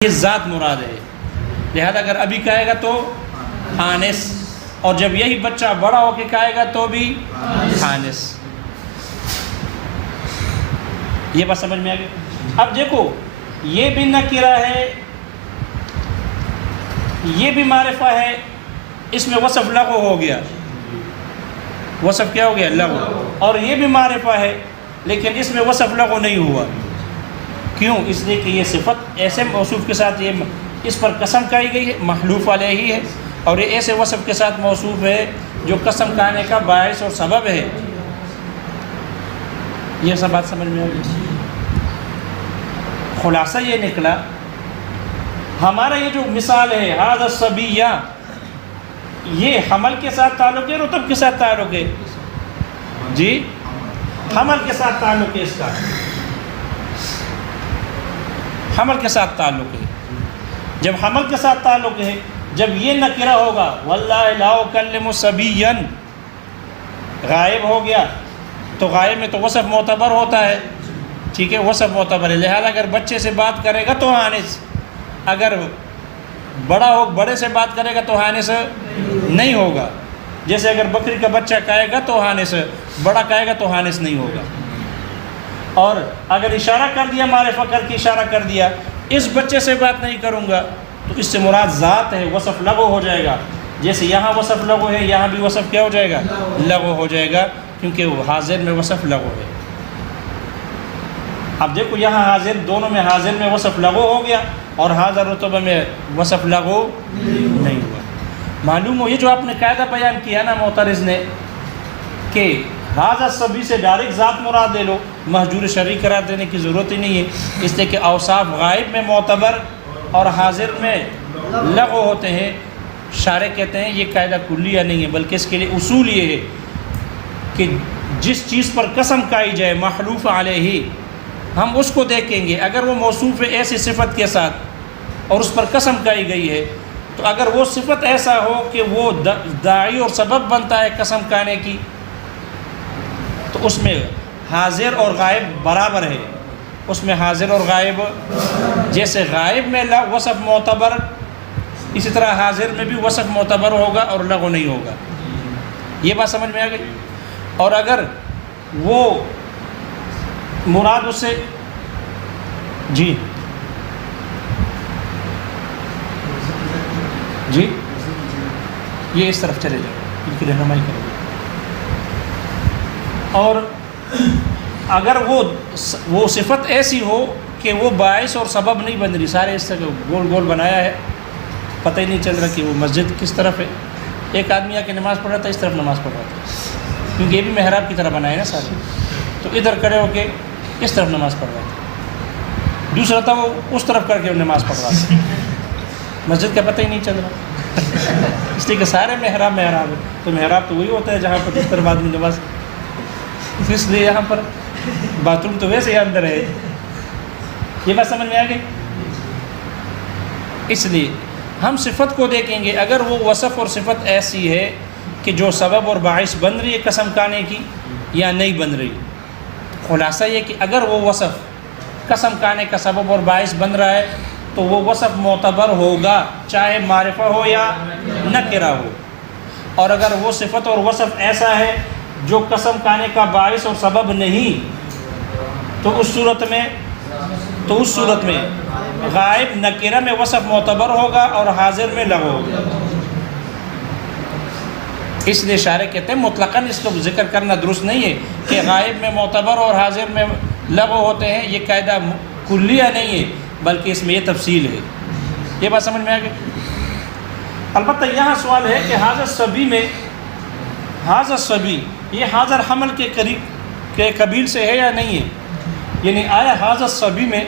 یہ ذات مراد ہے، لہذا اگر ابھی کہے گا تو حانس، اور جب یہی بچہ بڑا ہو کے کہے گا تو بھی حانس۔ یہ بات سمجھ میں آ گئی؟ اب دیکھو یہ بھی نکرہ ہے، یہ بھی معرفہ ہے، اس میں وصف لغو ہو گیا، وصف کیا ہو گیا؟ لغو۔ اور یہ بھی معرفہ ہے لیکن اس میں وصف لغو نہیں ہوا، کیوں؟ اس لیے کہ یہ صفت ایسے موصوف کے ساتھ یہ اس پر قسم کہی گئی ہے، محلوف علیہ ہی ہے، اور یہ ایسے وصف کے ساتھ موصوف ہے جو قسم کہنے کا باعث اور سبب ہے۔ یہ سب بات سمجھ میں آ گئی؟ خلاصہ یہ نکلا ہمارا یہ جو مثال ہے ھذا الصبیہ، یہ حمل کے ساتھ تعلق ہے، رطب کے ساتھ تعلق ہے؟ جی حمل کے ساتھ تعلق ہے، اس کا حمل کے ساتھ تعلق ہے۔ جب حمل کے ساتھ تعلق ہے، جب یہ نکرہ ہوگا واللہ لا اکلم صبیا، غائب ہو گیا تو غائب میں تو وصف معتبر ہوتا ہے، ٹھیک ہے، وصف معتبر ہے، لہذا اگر بچے سے بات کرے گا تو حانس، اگر بڑا ہو بڑے سے بات کرے گا تو حانس نہیں ہوگا۔ جیسے اگر بکری کا بچہ کہے گا تو حانس، بڑا کہے گا تو حانس نہیں ہوگا۔ اور اگر اشارہ کر دیا، معرفہ کر کے اشارہ کر دیا اس بچے سے بات نہیں کروں گا تو اس سے مراد ذات ہے، وصف لغو ہو جائے گا۔ جیسے یہاں وصف لغو ہے، یہاں بھی وصف کیا ہو جائے گا؟ لغو ہو جائے گا، کیونکہ وہ حاضر میں وصف لغو ہے۔ اب دیکھو یہاں حاضر، دونوں میں حاضر میں وصف لغو ہو گیا اور حاضر رتبہ میں وصف لغو نہیں ہوا۔ معلوم ہو یہ جو آپ نے قاعدہ بیان کیا نا معترض نے کہ ھذا الصبی سے ڈائریکٹ ذات مراد لے لو، مہجور شرعی قرار دینے کی ضرورت ہی نہیں ہے، اس لیے کہ اوصاف غائب میں معتبر اور حاضر میں لغو ہوتے ہیں۔ شارح کہتے ہیں یہ قاعدہ کلیہ نہیں ہے بلکہ اس کے لیے اصول یہ ہے کہ جس چیز پر قسم کھائی جائے محلوف علیہ، ہم اس کو دیکھیں گے، اگر وہ موصوف ہے ایسی صفت کے ساتھ اور اس پر قسم کھائی گئی ہے تو اگر وہ صفت ایسا ہو کہ وہ داعی اور سبب بنتا ہے قسم کھانے کی تو اس میں حاضر اور غائب برابر ہے، اس میں حاضر اور غائب، جیسے غائب میں وصف معتبر اسی طرح حاضر میں بھی وصف معتبر ہوگا اور لغو نہیں ہوگا۔ یہ بات سمجھ میں آ گئی؟ اور اگر وہ مراد اس سے جی یہ اس طرف چلے جائیں، ان کی رہنمائی کریں گے۔ اور اگر وہ صفت ایسی ہو کہ وہ باعث اور سبب نہیں بن رہی، سارے اس طرح گول گول بنایا ہے، پتہ ہی نہیں چل رہا کہ وہ مسجد کس طرف ہے۔ ایک آدمی آ کے نماز پڑھ رہا تھا، اس طرف نماز پڑھ رہا تھا، کیونکہ یہ بھی محراب کی طرح بنایا ہے نا سارے، تو ادھر کھڑے ہو کے اس طرف نماز پڑھ رہا تھا، دوسرا تھا وہ اس طرف کر کے نماز پڑھ رہا تھا، مسجد کا پتہ ہی نہیں چل رہا، اس لیے کہ سارے محراب ہے، تو محراب تو وہی ہوتا ہے جہاں پر جس طرف آدمی نماز، اس لیے یہاں پر باتھ روم تو ویسے ہی اندر ہے۔ یہ بات سمجھ میں آ گئی؟ اس لیے ہم صفت کو دیکھیں گے، اگر وہ وصف اور صفت ایسی ہے کہ جو سبب اور باعث بن رہی ہے قسم کھانے کی یا نہیں بن رہی۔ خلاصہ یہ کہ اگر وہ وصف قسم کھانے کا سبب اور باعث بن رہا ہے تو وہ وصف معتبر ہوگا، چاہے معرفہ ہو یا نکرہ ہو۔ اور اگر وہ صفت اور وصف ایسا ہے جو قسم کھانے کا باعث اور سبب نہیں تو اس صورت میں غائب نکرہ میں وصف معتبر ہوگا اور حاضر میں لغو ہوگا۔ اس لیے شارح کہتے ہیں مطلقاً اس کو ذکر کرنا درست نہیں ہے کہ غائب میں معتبر اور حاضر میں لغو ہوتے ہیں، یہ قاعدہ کلیہ نہیں ہے بلکہ اس میں یہ تفصیل ہے۔ یہ بات سمجھ میں آ گئی؟ البتہ یہاں سوال ہے کہ ھذا الصبی میں، ھذا الصبی یہ حاضر حمل کے قریب کے قبیل سے ہے یا نہیں ہے؟ یعنی آیا ھذا الصبی میں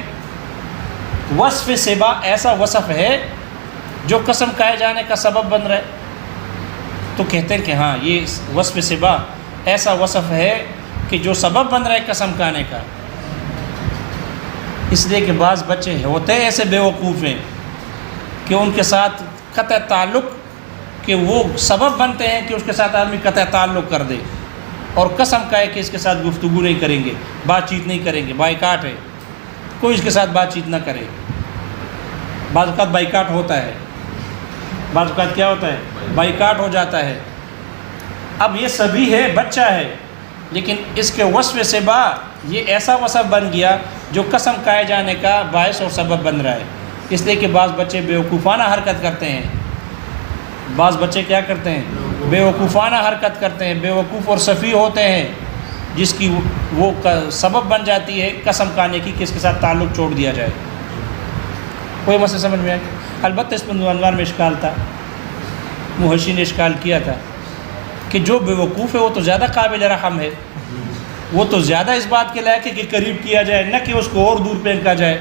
وصف سبا ایسا وصف ہے جو قسم کھائے جانے کا سبب بن رہا ہے؟ تو کہتے ہیں کہ ہاں یہ وصف سبا ایسا وصف ہے کہ جو سبب بن رہا ہے قسم کھانے کا۔ اس لیے کہ بعض بچے ہوتے ہیں ایسے بیوقوف ہیں کہ ان کے ساتھ قطع تعلق، کہ وہ سبب بنتے ہیں کہ اس کے ساتھ آدمی قطع تعلق کر دے اور قسم کھائے کہ اس کے ساتھ گفتگو نہیں کریں گے، بات چیت نہیں کریں گے، بائیکاٹ ہے، کوئی اس کے ساتھ بات چیت نہ کرے۔ بعض اوقات بائیکاٹ ہوتا ہے، بعض اوقات کیا ہوتا ہے؟ بائیکاٹ ہو جاتا ہے۔ اب یہ سبھی ہے، بچہ ہے، لیکن اس کے وصف سے یہ ایسا وصف بن گیا جو قسم کھائے جانے کا باعث اور سبب بن رہا ہے۔ اس لیے کہ بعض بچے بیوقوفانہ حرکت کرتے ہیں، بعض بچے کیا کرتے ہیں؟ بیوقوفانہ حرکت کرتے ہیں، بیوقوف اور سفیہ ہوتے ہیں، جس کی وہ سبب بن جاتی ہے قسم کھانے کی کہ اس کے ساتھ تعلق چھوڑ دیا جائے۔ کوئی مسئلہ سمجھ میں آئے؟ البتہ اس پر عنوان میں اشکال تھا، محشی نے اشکال کیا تھا کہ جو بیوقوف ہے وہ تو زیادہ قابل رحم ہے، وہ تو زیادہ اس بات کے لائق ہے کہ قریب کیا جائے، نہ کہ اس کو اور دور پھینکا جائے۔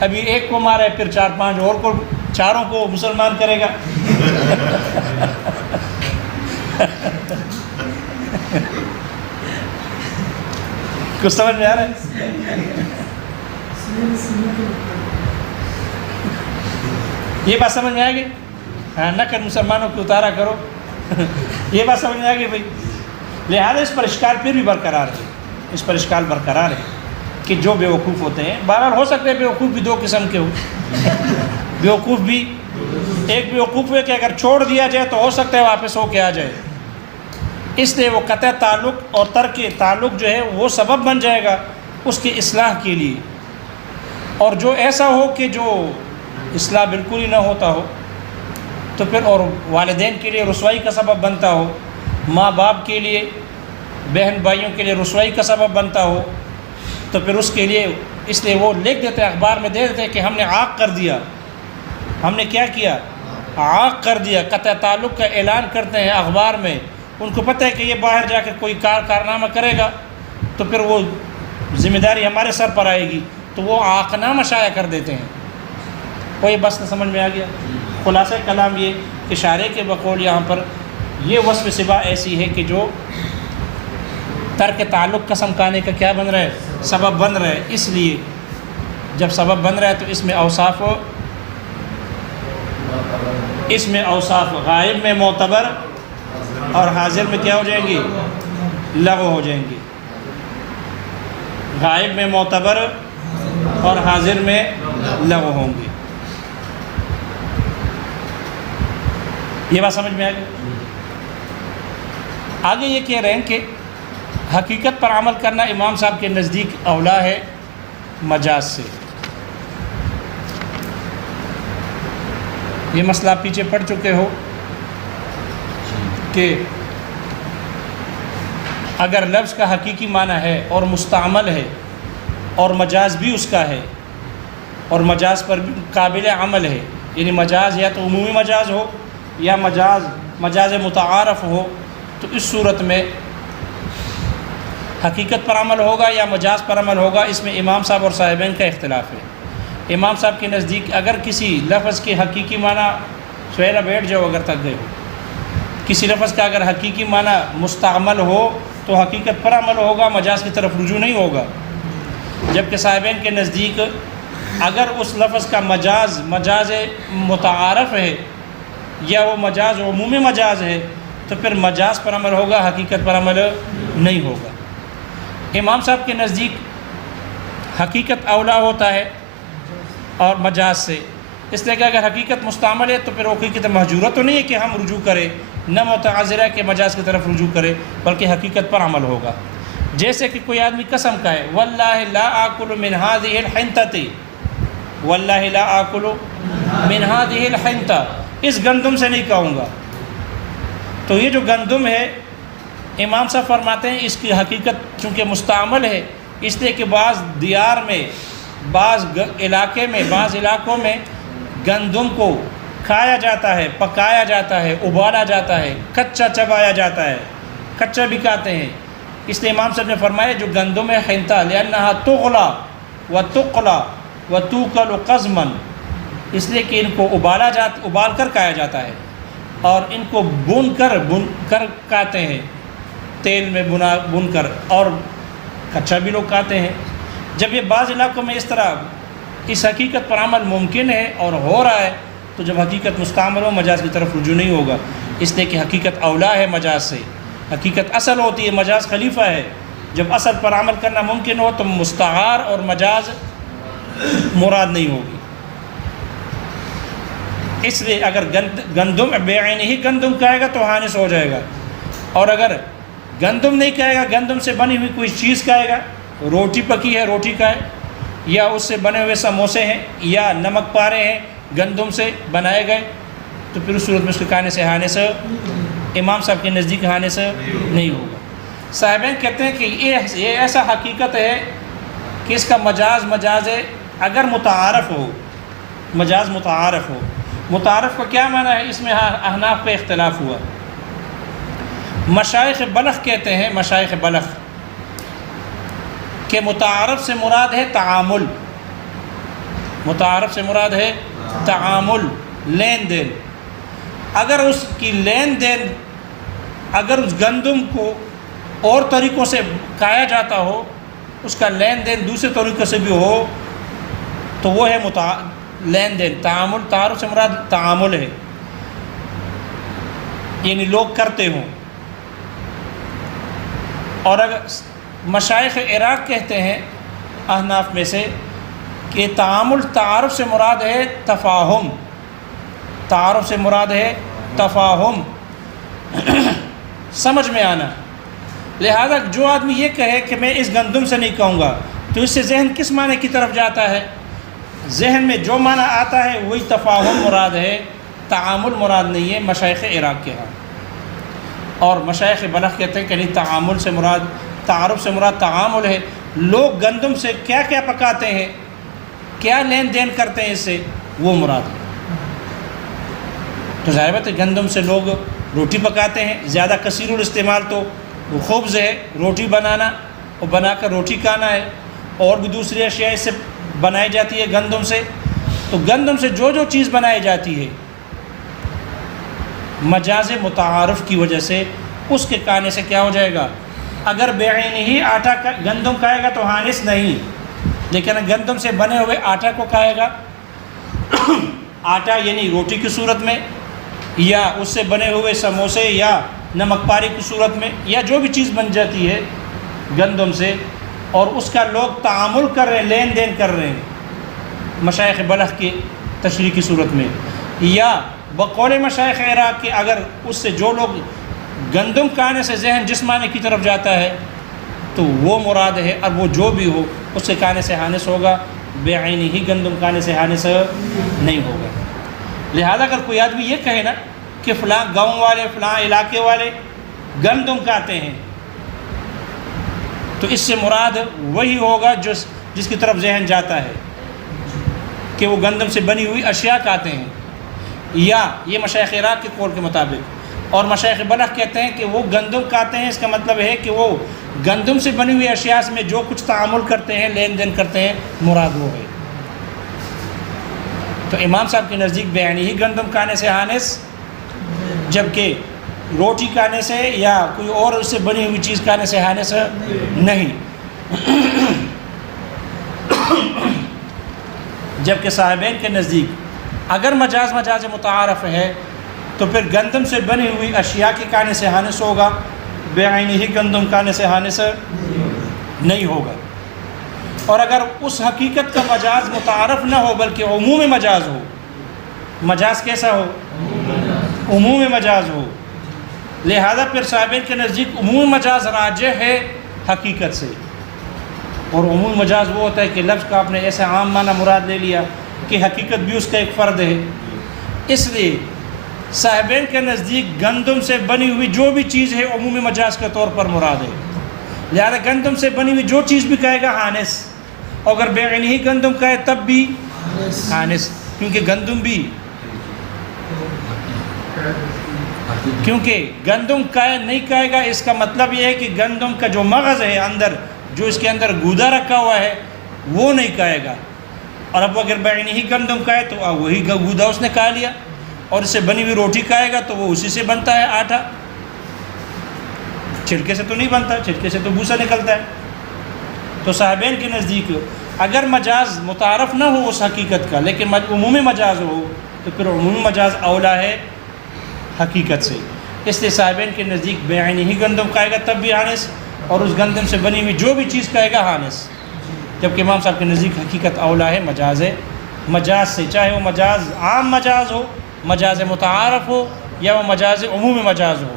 ابھی ایک کو مارا ہے، پھر 4-5 اور کو، چاروں کو مسلمان کرے گا۔ کچھ سمجھ میں آ رہا ہے؟ یہ بات سمجھ میں آ گئی؟ ہاں، نہ کر مسلمانوں کو اتارا کرو۔ یہ بات سمجھ میں آ گئی بھائی؟ لہٰذا اس پر اشکال پھر بھی برقرار ہے، اس پر اشکال برقرار ہے کہ جو بیوقوف ہوتے ہیں، بہرحال ہو سکتا ہے بیوقوف بھی 2 قسم کے ہو، بیوقوف بھی ایک بیوقوف ہے کہ اگر چھوڑ دیا جائے تو ہو سکتا ہے واپس ہو کے آ جائے، اس لیے وہ قطع تعلق اور ترک تعلق جو ہے وہ سبب بن جائے گا اس کی اصلاح کے لیے۔ اور جو ایسا ہو کہ جو اصلاح بالکل ہی نہ ہوتا ہو تو پھر، اور والدین کے لیے رسوائی کا سبب بنتا ہو، ماں باپ کے لیے، بہن بھائیوں کے لیے رسوائی کا سبب بنتا ہو، تو پھر اس کے لیے، اس لیے وہ لکھ دیتے ہیں، اخبار میں دے دیتے ہیں کہ ہم نے عاق کر دیا، ہم نے کیا کیا؟ عاق کر دیا، قطع تعلق کا اعلان کرتے ہیں اخبار میں۔ ان کو پتہ ہے کہ یہ باہر جا کے کوئی کارنامہ کرے گا تو پھر وہ ذمہ داری ہمارے سر پر آئے گی، تو وہ عاق نامہ شائع کر دیتے ہیں۔ کوئی بس سمجھ میں آ گیا؟ خلاصہ کلام یہ کہ شارح کے بقول یہاں پر یہ وصف صبا ایسی ہے کہ جو ترک تعلق قسم کھانے کا کیا بن رہا ہے؟ سبب بن رہا ہے۔ اس لیے جب سبب بن رہا ہے تو اس میں اوصاف غائب میں معتبر اور حاضر میں کیا ہو جائیں گی؟ لغو ہو جائیں گی۔ غائب میں معتبر اور حاضر میں لغو ہوں گی۔ یہ بات سمجھ میں آ گئی؟ آگے یہ کہہ رہے ہیں کہ حقیقت پر عمل کرنا امام صاحب کے نزدیک اولا ہے مجاز سے۔ یہ مسئلہ آپ پیچھے پڑھ چکے ہو کہ اگر لفظ کا حقیقی معنی ہے اور مستعمل ہے اور مجاز بھی اس کا ہے اور مجاز پر بھی قابل عمل ہے، یعنی مجاز یا تو عمومی مجاز ہو یا مجاز متعارف ہو، تو اس صورت میں حقیقت پر عمل ہوگا یا مجاز پر عمل ہوگا، اس میں امام صاحب اور صاحبین کا اختلاف ہے۔ امام صاحب کے نزدیک اگر کسی لفظ کے حقیقی معنی، سہیلا بیٹھ جاؤ اگر تک گئے ہو، کسی لفظ کا اگر حقیقی معنی مستعمل ہو تو حقیقت پر عمل ہوگا، مجاز کی طرف رجوع نہیں ہوگا۔ جبکہ صاحبین کے نزدیک اگر اس لفظ کا مجاز متعارف ہے یا وہ مجاز عمومی مجاز ہے تو پھر مجاز پر عمل ہوگا، حقیقت پر عمل نہیں ہوگا۔ امام صاحب کے نزدیک حقیقت اولا ہوتا ہے اور مجاز سے، اس لیے کہ اگر حقیقت مستعمل ہے تو پھر حقیقت محجورہ تو نہیں ہے کہ ہم رجوع کریں، نہ متعذرہ کہ مجاز کی طرف رجوع کرے، بلکہ حقیقت پر عمل ہوگا۔ جیسے کہ کوئی آدمی قسم کہے واللہ لا آکل من هذه الحنطة، واللہ لا آکل من هذه الحنطة، اس گندم سے نہیں کہوں گا۔ تو یہ جو گندم ہے، امام صاحب فرماتے ہیں اس کی حقیقت چونکہ مستعمل ہے، اس لیے کہ بعض دیار میں، بعض علاقوں میں گندم کو کھایا جاتا ہے، پکایا جاتا ہے، ابالا جاتا ہے، کچا چبایا جاتا ہے، کچا بھی کھاتے ہیں۔ اس لیے امام صاحب نے فرمایا جو گندم ہے حنطہ لأنها تغلی وتقلی وتوکل قزما، اس لیے کہ ان کو ابال کر کھایا جاتا ہے اور ان کو بن کر کھاتے ہیں، تیل میں بن کر، اور کچا بھی لوگ کھاتے ہیں۔ جب یہ بعض علاقوں میں اس طرح اس حقیقت پر عمل ممکن ہے اور ہو رہا ہے تو جب حقیقت مستعمل ہو مجاز کی طرف رجوع نہیں ہوگا، اس لیے کہ حقیقت اولا ہے مجاز سے، حقیقت اصل ہوتی ہے، مجاز خلیفہ ہے۔ جب اصل پر عمل کرنا ممکن ہو تو مستعار اور مجاز مراد نہیں ہوگی۔ اس لیے اگر گندم بعین ہی گندم کہے گا تو حانس ہو جائے گا، اور اگر گندم نہیں کہے گا، گندم سے بنی ہوئی کوئی چیز کہے گا، روٹی پکی ہے روٹی کا ہے، یا اس سے بنے ہوئے سموسے ہیں، یا نمک پارے ہیں گندم سے بنائے گئے، تو پھر اس صورت میں اس کے کہنے سے حانس امام صاحب کے نزدیک حانس نہیں ہوگا۔ صاحبین کہتے ہیں کہ یہ ایسا حقیقت ہے کہ اس کا مجاز ہے اگر متعارف ہو، مجاز متعارف ہو۔ متعارف کا کیا معنی ہے؟ اس میں احناف پہ اختلاف ہوا۔ مشائخ بلخ کہتے ہیں، مشائخ بلخ کہ متعارف سے مراد ہے تعامل، متعارف سے مراد ہے تعامل، لین دین۔ اگر اس کی لین دین، اگر اس گندم کو اور طریقوں سے کھایا جاتا ہو، اس کا لین دین دوسرے طریقوں سے بھی ہو، تو وہ ہے لین دین، تعامل۔ تعارف سے مراد تعامل ہے، یعنی لوگ کرتے ہوں۔ اور اگر مشائخ عراق کہتے ہیں احناف میں سے کہ تعامل، تعارف سے مراد ہے تفاہم، تعارف سے مراد ہے تفاہم، سمجھ میں آنا۔ لہذا جو آدمی یہ کہے کہ میں اس گندم سے نہیں کہوں گا، تو اس سے ذہن کس معنی کی طرف جاتا ہے؟ ذہن میں جو معنی آتا ہے وہی تفاہم مراد ہے، تعامل مراد نہیں ہے مشائخ عراق کے ہاں۔ اور مشائخ بلخ کہتے ہیں کہ نہیں، تعامل سے مراد، تعارف سے مراد تعامل ہے، لوگ گندم سے کیا کیا پکاتے ہیں، کیا لین دین کرتے ہیں، اس سے وہ مراد ہے۔ تو ظاہر بات ہے گندم سے لوگ روٹی پکاتے ہیں، زیادہ کثیر الاستعمال تو وہ خبز ہے، روٹی بنانا اور بنا کر روٹی کھانا ہے، اور بھی دوسری اشیاء اس سے بنائی جاتی ہے گندم سے۔ تو گندم سے جو جو چیز بنائی جاتی ہے، مجاز متعارف کی وجہ سے اس کے کھانے سے کیا ہو جائے گا؟ اگر بعین ہی آٹا کا گندم کھائے گا تو حانس نہیں، لیکن گندم سے بنے ہوئے آٹا کو کھائے گا، آٹا یعنی روٹی کی صورت میں، یا اس سے بنے ہوئے سموسے یا نمک پاری کی صورت میں، یا جو بھی چیز بن جاتی ہے گندم سے، اور اس کا لوگ تعامل کر رہے ہیں، لین دین کر رہے ہیں مشائخ بلخ کی تشریح کی صورت میں، یا بقول مشائخ عراق کے اگر اس سے جو لوگ گندم کھانے سے ذہن جس معنی کی طرف جاتا ہے تو وہ مراد ہے، اور وہ جو بھی ہو اس سے کھانے سے حانس ہوگا، بعین ہی گندم کھانے سے حانس نہیں ہوگا۔ لہذا اگر کوئی آدمی یہ کہے نا کہ فلاں گاؤں والے، فلاں علاقے والے گندم کھاتے ہیں، تو اس سے مراد وہی ہوگا جس کی طرف ذہن جاتا ہے کہ وہ گندم سے بنی ہوئی اشیاء کھاتے ہیں، یا یہ مشائخ عراق کے قول کے مطابق۔ اور مشائخ بلخ کہتے ہیں کہ وہ گندم کھاتے ہیں، اس کا مطلب ہے کہ وہ گندم سے بنی ہوئی اشیاء میں جو کچھ تعامل کرتے ہیں، لین دین کرتے ہیں، مراد وہ ہے۔ تو امام صاحب کے نزدیک بعین ہی گندم کھانے سے حانس، جبکہ روٹی کھانے سے یا کوئی اور اس سے بنی ہوئی چیز کھانے سے حانس نہیں۔ جبکہ صاحبین کے نزدیک اگر مجاز متعارف ہے تو پھر گندم سے بنی ہوئی اشیاء کے کھانے سے حانس ہوگا، بعین ہی گندم کھانے سے حانس نہیں ہوگا۔ اور اگر اس حقیقت کا مجاز متعارف نہ ہو بلکہ عموم مجاز ہو، مجاز کیسا ہو؟ عموم مجاز ہو، لہذا پھر صاحبین کے نزدیک عموم مجاز راجح ہے حقیقت سے۔ اور عموم مجاز وہ ہوتا ہے کہ لفظ کا آپ نے ایسا عام معنی مراد لے لیا کہ حقیقت بھی اس کا ایک فرد ہے۔ اس لیے صاحبین کے نزدیک گندم سے بنی ہوئی جو بھی چیز ہے عمومی مجاز کے طور پر مراد ہے، لہذا گندم سے بنی ہوئی جو چیز بھی کہے گا حانس، اور اگر بعین ہی گندم کہے تب بھی حانس، کیونکہ گندم نہیں کہے گا، اس کا مطلب یہ ہے کہ گندم کا جو مغز ہے اندر، جو اس کے اندر گودا رکھا ہوا ہے، وہ نہیں کہے گا۔ اور اب اگر بعین ہی گندم کہے تو وہی گودا اس نے کھا لیا، اور اس سے بنی ہوئی روٹی کھائے گا تو وہ اسی سے بنتا ہے آٹا، چھلکے سے تو نہیں بنتا، چھلکے سے تو بھوسا نکلتا ہے۔ تو صاحبین کے نزدیک اگر مجاز متعارف نہ ہو اس حقیقت کا لیکن عمومی مجاز ہو تو پھر عمومی مجاز اولا ہے حقیقت سے۔ اس لیے صاحبین کے نزدیک بعین ہی گندم کھائے گا تب بھی حانس، اور اس گندم سے بنی ہوئی جو بھی چیز کہے گا حانس، جبکہ امام صاحب کے نزدیک حقیقت اولا ہے مجاز سے، چاہے وہ مجاز عام مجاز ہو مجاز متعارف ہو یا وہ مجاز عموم مجاز ہو،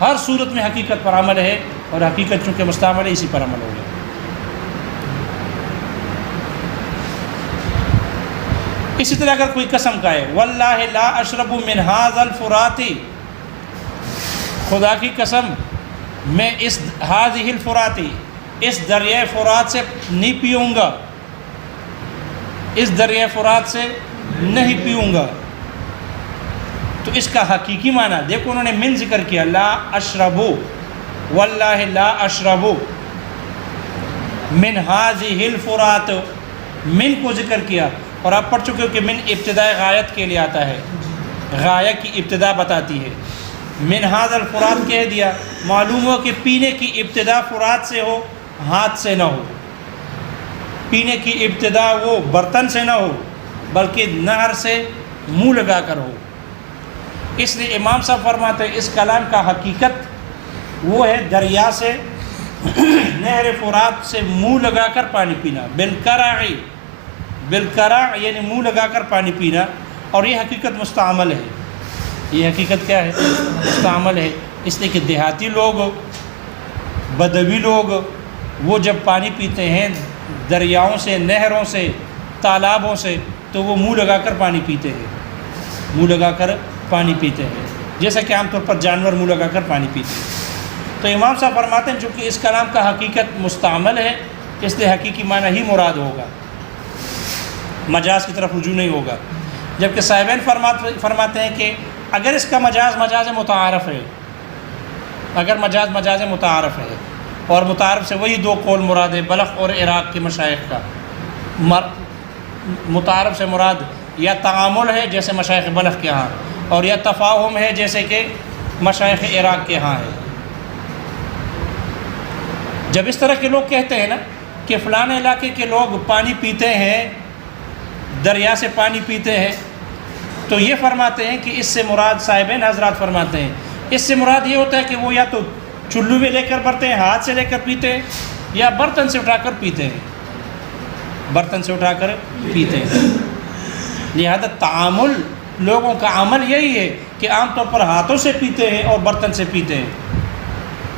ہر صورت میں حقیقت پر عمل ہے، اور حقیقت چونکہ مستعمل ہے اسی پر عمل ہوگا۔ اسی طرح اگر کوئی قسم کہے واللہ لا اشرب من ھذا الفرات، خدا کی قسم میں اس ھذہ الفرات، اس دریائے فرات سے نہیں پیوں گا، اس دریائے فرات سے نہیں پیوں گا، تو اس کا حقیقی معنی دیکھو، انہوں نے من ذکر کیا، لا اشربو، واللہ لا اشربو من ھذہ الفرات، من کو ذکر کیا، اور آپ پڑھ چکے ہو کہ من ابتداء غایت کے لیے آتا ہے، غایہ کی ابتدا بتاتی ہے۔ من ھذا الفرات کہہ دیا، معلوم ہو کہ پینے کی ابتدا فرات سے ہو، ہاتھ سے نہ ہو، پینے کی ابتدا وہ برتن سے نہ ہو بلکہ نہر سے منہ لگا کر ہو۔ اس لیے امام صاحب فرماتے ہیں اس کلام کا حقیقت وہ ہے دریا سے نہر فرات سے منہ لگا کر پانی پینا، بالکراعی، بالکراع یعنی منہ لگا کر پانی پینا، اور یہ حقیقت مستعمل ہے، یہ حقیقت کیا ہے؟ مستعمل ہے۔ اس لیے کہ دیہاتی لوگ، بدوی لوگ، وہ جب پانی پیتے ہیں دریاؤں سے، نہروں سے، تالابوں سے، تو وہ منہ لگا کر پانی پیتے ہیں، منہ لگا کر پانی پیتے ہیں، جیسا کہ عام طور پر جانور منہ لگا کر پانی پیتے ہیں۔ تو امام صاحب فرماتے ہیں چونکہ اس کلام کا حقیقت مستعمل ہے، اس لیے حقیقی معنی ہی مراد ہوگا، مجاز کی طرف رجوع نہیں ہوگا۔ جبکہ صاحبین فرماتے ہیں کہ اگر اس کا مجاز مجاز متعارف ہے، اگر مجاز مجاز متعارف ہے، اور متعارف سے وہی دو قول مراد ہے بلخ اور عراق کے مشائخ کا، متعارف سے مراد یا تعامل ہے جیسے مشائخ بلخ کے ہاں، اور یا تفاہم ہے جیسے کہ مشائخ عراق کے ہاں ہے۔ جب اس طرح کے لوگ کہتے ہیں نا کہ فلاں علاقے کے لوگ پانی پیتے ہیں، دریا سے پانی پیتے ہیں، تو یہ فرماتے ہیں کہ اس سے مراد، صاحبین حضرات فرماتے ہیں اس سے مراد یہ ہوتا ہے کہ وہ یا تو چلو میں لے کر برتے ہیں، ہاتھ سے لے کر پیتے ہیں، یا برتن سے اٹھا کر پیتے ہیں، برتن سے اٹھا کر پیتے ہیں۔ لہذا تعامل لوگوں کا عمل یہی ہے کہ عام طور پر ہاتھوں سے پیتے ہیں اور برتن سے پیتے ہیں،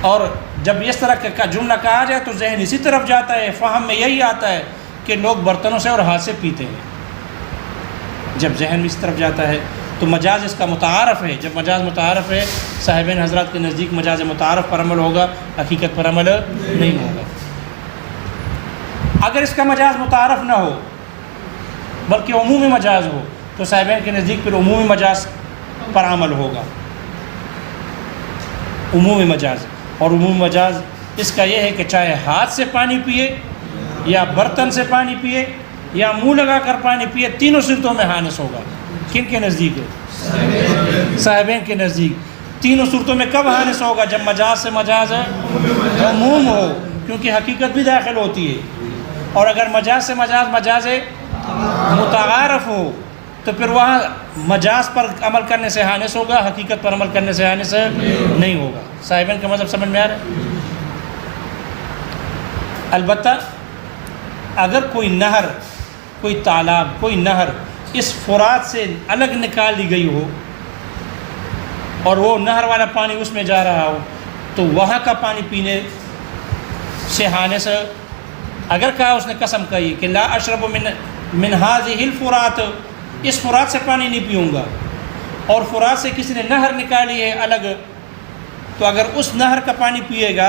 اور جب اس طرح کا جملہ کہا جائے تو ذہن اسی طرف جاتا ہے، فہم میں یہی آتا ہے کہ لوگ برتنوں سے اور ہاتھ سے پیتے ہیں۔ جب ذہن اس طرف جاتا ہے تو مجاز اس کا متعارف ہے، جب مجاز متعارف ہے صاحبین حضرات کے نزدیک مجاز متعارف پر عمل ہوگا، حقیقت پر عمل نہیں ہوگا۔ اگر اس کا مجاز متعارف نہ ہو بلکہ عمومی مجاز ہو تو صاحبین کے نزدیک پھر عمومی مجاز پر عمل ہوگا، عمومی مجاز۔ اور عمومی مجاز اس کا یہ ہے کہ چاہے ہاتھ سے پانی پیے یا برتن سے پانی پیے یا منہ لگا کر پانی پیے، تینوں صورتوں میں حانس ہوگا۔ کن کے نزدیک ہے؟ صاحبین کے نزدیک تینوں صورتوں میں کب حانس ہوگا؟ جب مجاز سے مجاز عموم ہو، کیونکہ حقیقت بھی داخل ہوتی ہے، اور اگر مجاز سے مجاز مجاز متعارف ہو تو پھر وہاں مجاز پر عمل کرنے سے حانس ہوگا، حقیقت پر عمل کرنے سے حانس نہیں ہوگا۔ صاحبین کا مذہب سمجھ میں آ رہا ہے؟ البتہ اگر کوئی نہر، کوئی تالاب، کوئی نہر اس فرات سے الگ نکال لی گئی ہو اور وہ نہر والا پانی اس میں جا رہا ہو تو وہاں کا پانی پینے سے حانس، اگر کہا اس نے قسم کہی کہ لا اشرب من ھذہ الفرات، اس فرات سے پانی نہیں پیوں گا، اور فرات سے کسی نے نہر نکالی ہے الگ، تو اگر اس نہر کا پانی پیے گا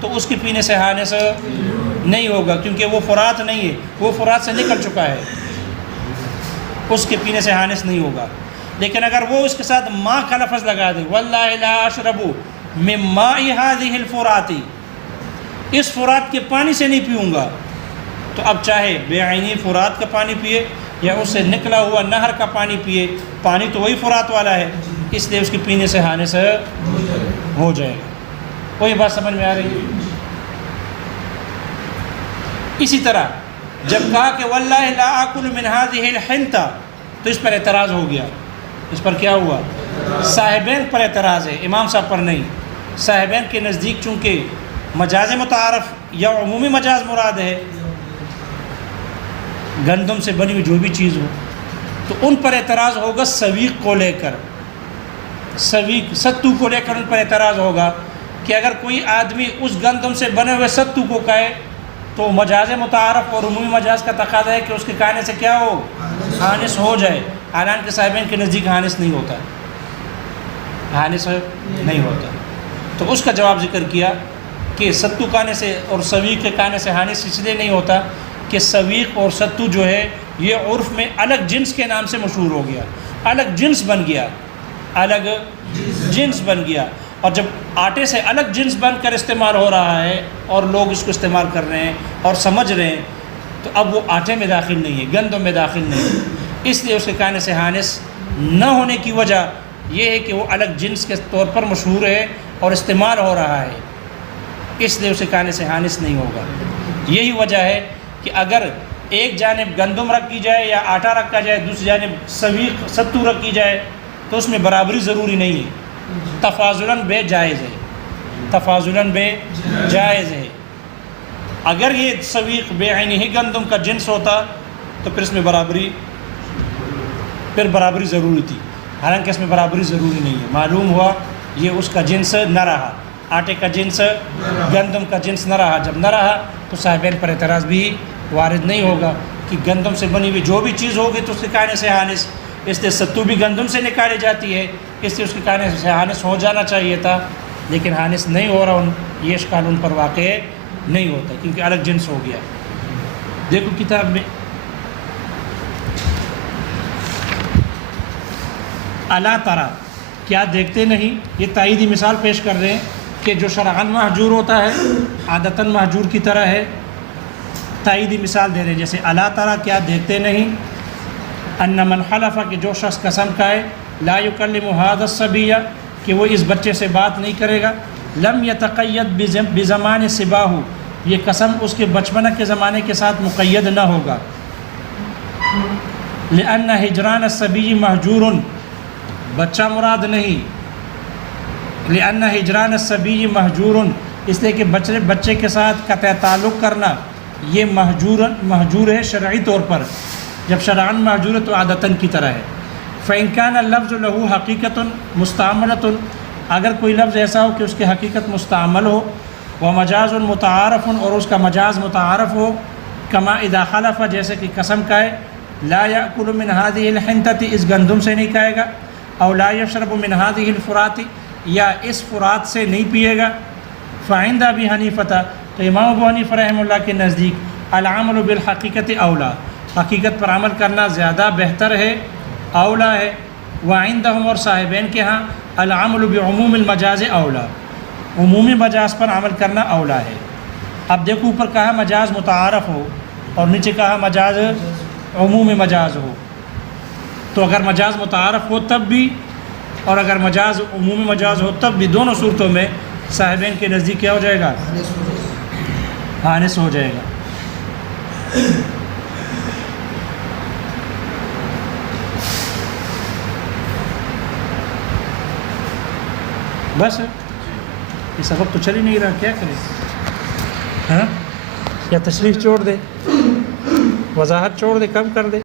تو اس کے پینے سے حانس نہیں ہوگا، کیونکہ وہ فرات نہیں ہے، وہ فرات سے نکل چکا ہے، اس کے پینے سے حانس نہیں ہوگا۔ لیکن اگر وہ اس کے ساتھ ماء کا لفظ لگا دے، واللہ لا اشرب من ماء ھذہ الفرات، اس فرات کے پانی سے نہیں پیوں گا، تو اب چاہے بے عینی فرات کا پانی پیے یا اس سے نکلا ہوا نہر کا پانی پیے، پانی تو وہی فرات والا ہے، اس لیے اس کے پینے سے حانس ہو جائے گا۔ کوئی بات سمجھ میں آ رہی ہے؟ اسی طرح جب کہا کہ واللہ لا آکل من ھذہ الحنطہ، تو اس پر اعتراض ہو گیا۔ اس پر کیا ہوا؟ صاحبین پر اعتراض ہے، امام صاحب پر نہیں۔ صاحبین کے نزدیک چونکہ مجاز متعارف یا عمومی مجاز مراد ہے، گندم سے بنی ہوئی جو بھی چیز ہو، تو ان پر اعتراض ہوگا سویق کو لے کر، سویق ستو کو لے کر ان پر اعتراض ہوگا کہ اگر کوئی آدمی اس گندم سے بنے ہوئے ستو کو کہے تو مجاز متعارف اور عمومی مجاز کا تقاضا ہے کہ اس کے کہنے سے کیا ہو، حانث ہو جائے، حالانکہ صاحبین کے نزدیک حانث نہیں ہوتا، حانث نہیں ہوتا۔ تو اس کا جواب ذکر کیا کہ ستو کہنے سے اور سویق کے کہنے سے حانث اس لیے نہیں ہوتا کہ سویق اور ستو جو ہے یہ عرف میں الگ جنس کے نام سے مشہور ہو گیا، الگ جنس بن گیا، الگ جنس بن گیا، اور جب آٹے سے الگ جنس بن کر استعمال ہو رہا ہے اور لوگ اس کو استعمال کر رہے ہیں اور سمجھ رہے ہیں، تو اب وہ آٹے میں داخل نہیں ہے، گندم میں داخل نہیں ہے، اس لیے اس کے کہنے سے حانث نہ ہونے کی وجہ یہ ہے کہ وہ الگ جنس کے طور پر مشہور ہے اور استعمال ہو رہا ہے، اس لیے اسے کہنے سے حانث نہیں ہوگا۔ یہی وجہ ہے کہ اگر ایک جانب گندم رکھ کی جائے یا آٹا رکھا جائے، دوسری جانب سویق ستو رکھ کی جائے، تو اس میں برابری ضروری نہیں ہے، تفاضلاً بے جائز ہے، تفاضلاً بے جائز ہے۔ اگر یہ سویق بے عینی ہی گندم کا جنس ہوتا تو پھر اس میں برابری ضروری تھی، حالانکہ اس میں برابری ضروری نہیں ہے۔ معلوم ہوا یہ اس کا جنس نہ رہا، آٹے کا جنس گندم کا جنس نہ رہا، جب نہ رہا تو صاحبین پر اعتراض بھی وارد نہیں ہوگا کہ گندم سے بنی ہوئی جو بھی چیز ہوگی تو اس کے کہنے سے حانث، اس لیے ستو بھی گندم سے نکالی جاتی ہے، اس لیے اس کے کہنے سے حانث ہو جانا چاہیے تھا، لیکن حانث نہیں ہو رہا، یہ اشکال ان پر واقع نہیں ہوتا کیونکہ الگ جنس ہو گیا۔ دیکھو کتاب میں الا ترى، کیا دیکھتے نہیں، یہ تائیدی مثال پیش کر رہے ہیں کہ جو شرعاً محجور ہوتا ہے عادتاً محجور کی طرح ہے، تائیدی مثال دے رہے ہیں، جیسے الا ترى، کیا دیکھتے نہیں، ان من حلف، کہ جو شخص قسم کھائے، لا یکلم هذا الصبی، کہ وہ اس بچے سے بات نہیں کرے گا، لم یتقید بزمان صباہ، یہ قسم اس کے بچپنا کے زمانے کے ساتھ مقید نہ ہوگا، لأن ہجران الصبی محجور، بچہ مراد نہیں، لأن ہجران الصبی محجور، اس لیے کہ بچے کے ساتھ قطع تعلق کرنا یہ محجور ہے شرعی طور پر، جب شرعاً محجور ہے تو عادتاً کی طرح ہے۔ فإن كان اللفظ له حقیقۃ مستعملۃ، اگر کوئی لفظ ایسا ہو کہ اس کی حقیقت مستعمل ہو، ومجاز متعارف، اور اس کا مجاز متعارف ہو، کما اذا حلف، جیسے کہ قسم کھائے، لا یأکل من هذه الحنطۃ، اس گندم سے نہیں کھائے گا، او لا یشرب من هذه الفرات، یا اس فرات سے نہیں پیے گا، فعند ابی حنیفہ، تو امام ابو حنیفہ رحمہ اللہ کے نزدیک العمل بالحقیقت اولا، حقیقت پر عمل کرنا زیادہ بہتر ہے، اولا ہے، وعندہم، اور صاحبین کے ہاں العمل بعموم المجاز اولا، عمومی مجاز پر عمل کرنا اولا ہے۔ اب دیکھو اوپر کہا مجاز متعارف ہو اور نیچے کہا مجاز عمومی مجاز ہو، تو اگر مجاز متعارف ہو تب بھی اور اگر مجاز عمومی مجاز ہو تب بھی، دونوں صورتوں میں صاحبین کے نزدیک کیا ہو جائے گا، حانث ہو جائے گا۔ بس یہ سبق تو چل ہی نہیں رہا، کیا کریں، ہاں، یا تشریح چھوڑ دے، وضاحت چھوڑ دے، کم کر دے۔